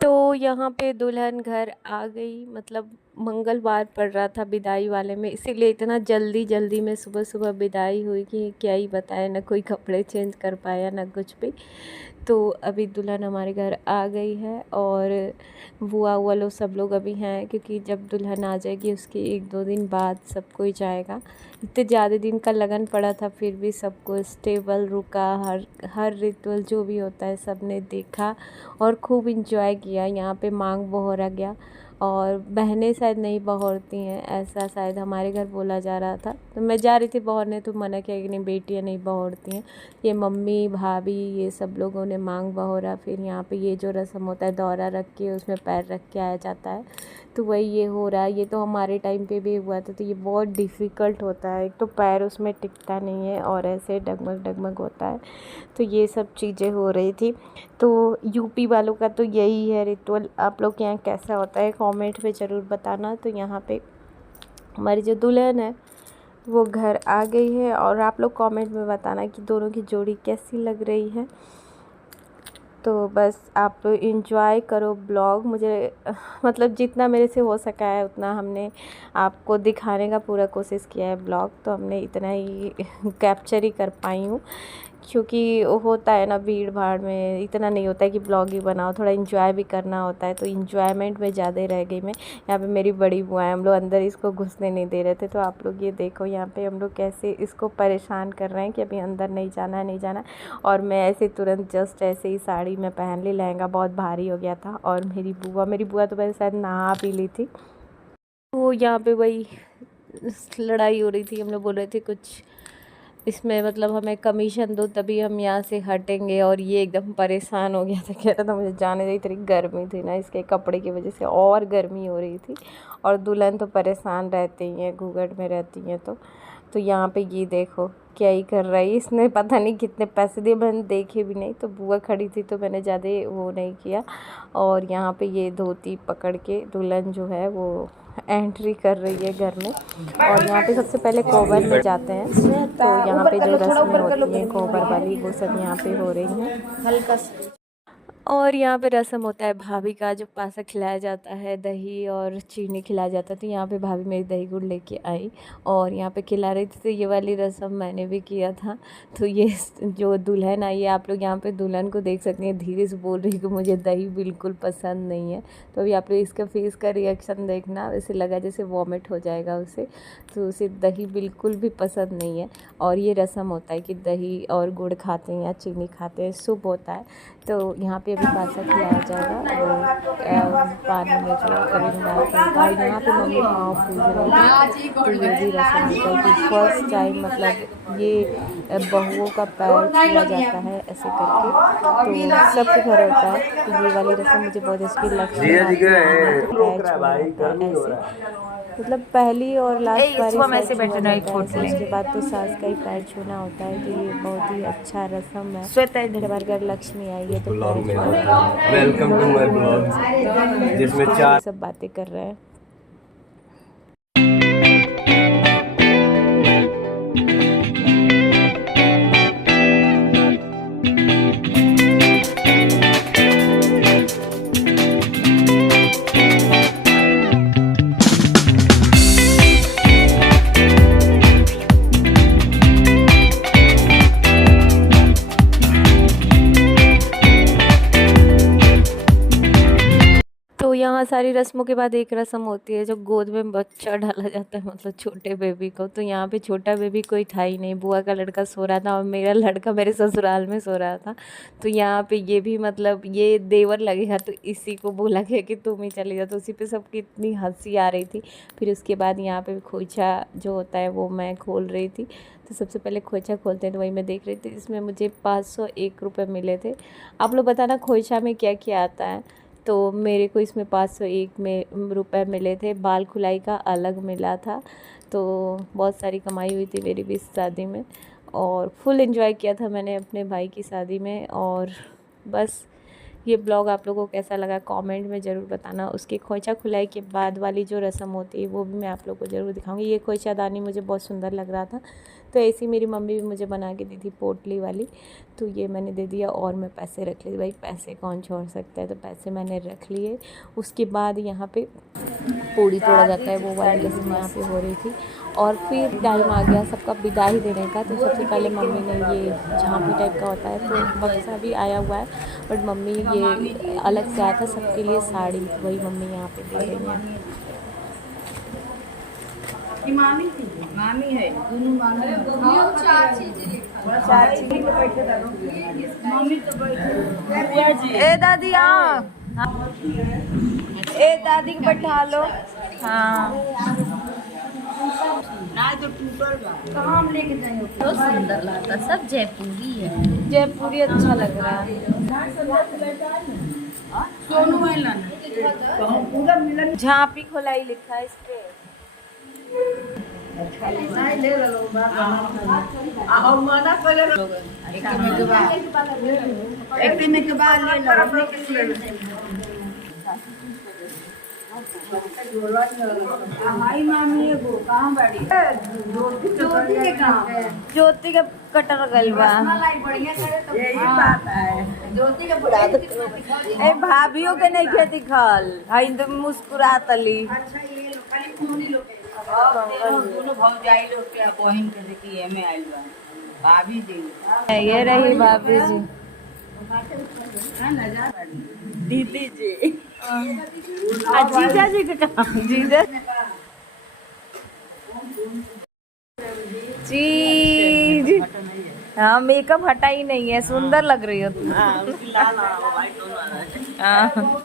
तो यहाँ पे दुल्हन घर आ गई, मतलब मंगलवार पड़ रहा था विदाई वाले में, इसीलिए इतना जल्दी जल्दी में सुबह सुबह विदाई हुई कि क्या ही बताए, ना कोई कपड़े चेंज कर पाया ना कुछ भी। तो अभी दुल्हन हमारे घर आ गई है और बुआ हुआ लोग सब लोग अभी हैं, क्योंकि जब दुल्हन आ जाएगी उसके 1-2 दिन बाद सब कोई जाएगा। इतने ज़्यादा दिन का लगन पड़ा था, फिर भी सबको स्टेबल रुका, हर रिचुअल जो भी होता है सब ने देखा और खूब इंजॉय किया। यहाँ पे मांग बहोरा गया और बहनें शायद नहीं बहोरती हैं, ऐसा शायद हमारे घर बोला जा रहा था। तो मैं जा रही थी बहोरने, तो मना किया कि नहीं बेटियाँ नहीं बहोरती हैं। ये मम्मी भाभी ये सब लोगों ने मांग बहोरा। फिर यहाँ पे ये जो रस्म होता है दौरा रख के उसमें पैर रख के आया जाता है, तो वही ये हो रहा है। ये तो हमारे टाइम पे भी हुआ था, तो ये बहुत डिफ़िकल्ट होता है। एक तो पैर उसमें टिकता नहीं है और ऐसे डगमग डगमग होता है, तो ये सब चीज़ें हो रही थी। तो यूपी वालों का तो यही है रिचुअल। आप लोग के यहाँ कैसा होता है कमेंट में ज़रूर बताना। तो यहाँ पे हमारी जो दुल्हन है वो घर आ गई है और आप लोग कमेंट में बताना कि दोनों की जोड़ी कैसी लग रही है। तो बस आप लोग इंजॉय करो ब्लॉग। मुझे मतलब जितना मेरे से हो सका है उतना हमने आपको दिखाने का पूरा कोशिश किया है ब्लॉग, तो हमने इतना ही कैप्चर ही कर पाई हूँ, क्योंकि होता है ना भीड़ भाड़ में इतना नहीं होता है कि ब्लॉग ही बनाओ, थोड़ा इंजॉय भी करना होता है। तो इंजॉयमेंट में ज़्यादा रह गई मैं। यहाँ पे मेरी बड़ी बुआ है, हम लोग अंदर इसको घुसने नहीं दे रहे थे, तो आप लोग ये देखो यहाँ पे हम लोग कैसे इसको परेशान कर रहे हैं कि अभी अंदर नहीं जाना है नहीं जाना है। और मैं ऐसे तुरंत जस्ट ऐसे ही साड़ी में पहन ली, लहंगा बहुत भारी हो गया था। और मेरी बुआ तो वैसे शायद नहा पी ली थी। तो यहाँ पे वही लड़ाई हो रही थी, हम लोग बोल रहे थे कुछ इसमें मतलब हमें कमीशन दो तभी हम यहाँ से हटेंगे। और ये एकदम परेशान हो गया था, कह रहा था मुझे जाने दे। इतनी गर्मी थी ना, इसके कपड़े की वजह से और गर्मी हो रही थी। और दुल्हन तो परेशान रहती हैं, घूंघट में रहती हैं। तो यहाँ पे ये देखो क्या ही कर रहा है, इसने पता नहीं कितने पैसे दिए, मैंने देखे भी नहीं। तो बुआ खड़ी थी तो मैंने ज़्यादा वो नहीं किया। और यहाँ पे ये धोती पकड़ के दुल्हन जो है वो एंट्री कर रही है घर में। और यहाँ पे सबसे पहले कोबर में जाते हैं, तो यहाँ पे जो रस्में होती हैं कोबर वाली वो सब यहाँ पे हो रही हैं हल्का। और यहाँ पे रस्म होता है भाभी का, जो पासा खिलाया जाता है, दही और चीनी खिलाया जाता है। तो यहाँ पे भाभी मेरी दही गुड़ लेके आई और यहाँ पे खिला रही थी। तो ये वाली रस्म मैंने भी किया था। तो ये जो दुल्हन आई है, आप लोग यहाँ पे दुल्हन को देख सकते हैं, धीरे से बोल रही है कि मुझे दही बिल्कुल पसंद नहीं है। तो अभी आप लोग इसका फेस का रिएक्शन देखना, वैसे लगा जैसे वॉमिट हो जाएगा उसे। तो उसे दही बिल्कुल भी पसंद नहीं है। और ये रस्म होता है कि दही और गुड़ खाते हैं या चीनी खाते हैं, शुभ होता है। तो यहाँ पे अभी पासा खिलाया जाएगा वो पानी में जो करेंगे। और यहाँ पे मम्मी पाँव पूज रही थी। तो ये भी रस्म होता है कि फर्स्ट टाइम मतलब ये बहुओं का पैर छुआ जाता है ऐसे करके। तो सबके घर होता है। तो ये वाली रस्म मुझे बहुत अच्छी लगती है। मतलब पहली और लास्ट बार उसके बाद तो सास का ही पैर छूना होता है। तो ये बहुत ही अच्छा रस्म है। हमारे घर लक्ष्मी आई है तो वेलकम टू माय ब्लॉग, जिसमें 4 सब बातें कर रहे हैं। तो यहाँ सारी रस्मों के बाद एक रस्म होती है जो गोद में बच्चा डाला जाता है, मतलब छोटे बेबी को। तो यहाँ पे छोटा बेबी कोई था ही नहीं, बुआ का लड़का सो रहा था और मेरा लड़का मेरे ससुराल में सो रहा था। तो यहाँ पे ये भी मतलब ये देवर लगेगा, तो इसी को बोला गया कि तुम ही चले जाओ। तो उसी पे सबकी इतनी हंसी आ रही थी। फिर उसके बाद यहाँ पे खोइछा जो होता है वो मैं खोल रही थी। तो सबसे पहले खोइछा खोलते हैं तो वही मैं देख रही थी। इसमें मुझे 501 रुपये मिले थे। आप लोग बताना खोइछा में क्या क्या आता है। तो मेरे को इसमें 501 में रुपए मिले थे। बाल खुलाई का अलग मिला था। तो बहुत सारी कमाई हुई थी मेरी भी इस शादी में, और फुल एंजॉय किया था मैंने अपने भाई की शादी में। और बस ये ब्लॉग आप लोगों को कैसा लगा कमेंट में ज़रूर बताना। उसकी खोइछा खुलाई के बाद वाली जो रस्म होती है वो भी मैं आप लोगों को ज़रूर दिखाऊंगी। ये खोइछा दानी मुझे बहुत सुंदर लग रहा था, तो ऐसी मेरी मम्मी भी मुझे बना के दी थी पोटली वाली। तो ये मैंने दे दिया और मैं पैसे रख लिए, भाई पैसे कौन छोड़ सकता है। तो पैसे मैंने रख लिए। उसके बाद यहाँ पे पूड़ी तोड़ा जाता है, वो वाली रस्म यहाँ पे हो रही थी। और फिर टाइम आ गया सबका विदाई देने का। तो सबसे पहले मम्मी ने ये झांपी टाइप का होता है, तो बक्सा भी आया हुआ है, बट मम्मी ये अलग से आया था सबके लिए साड़ी, वही मम्मी यहाँ पे दे रही हैं। मामी थी, मामी है, दोनों मामी चाची मम्मी तो बैठी। ए दादी आओ, ए दादी को बैठा लो। हाँ ना तो टूटल बा, कहाँ हम लेके जाएंगे। तो सुंदर लगता, सब जयपुरी है, जयपुरी अच्छा लग रहा है। सोनू वाला पूरा मिलन झांपी खोलाई लिखा है इस पे। ज्योति के कटर गइल बा, यही बात है। ज्योति के भाभियों के नहीं खेती खल हई तो मुस्कुरा तली। दोनों भौजाई लोग के बहन के देखी एमे आइल बा भाभी जी। ये रही भाभी जी, दीदी जी, जीजा जी के काम, जीजा जी। हाँ मेकअप हटा ही नहीं है, सुंदर लग रही हो तुम। हाँ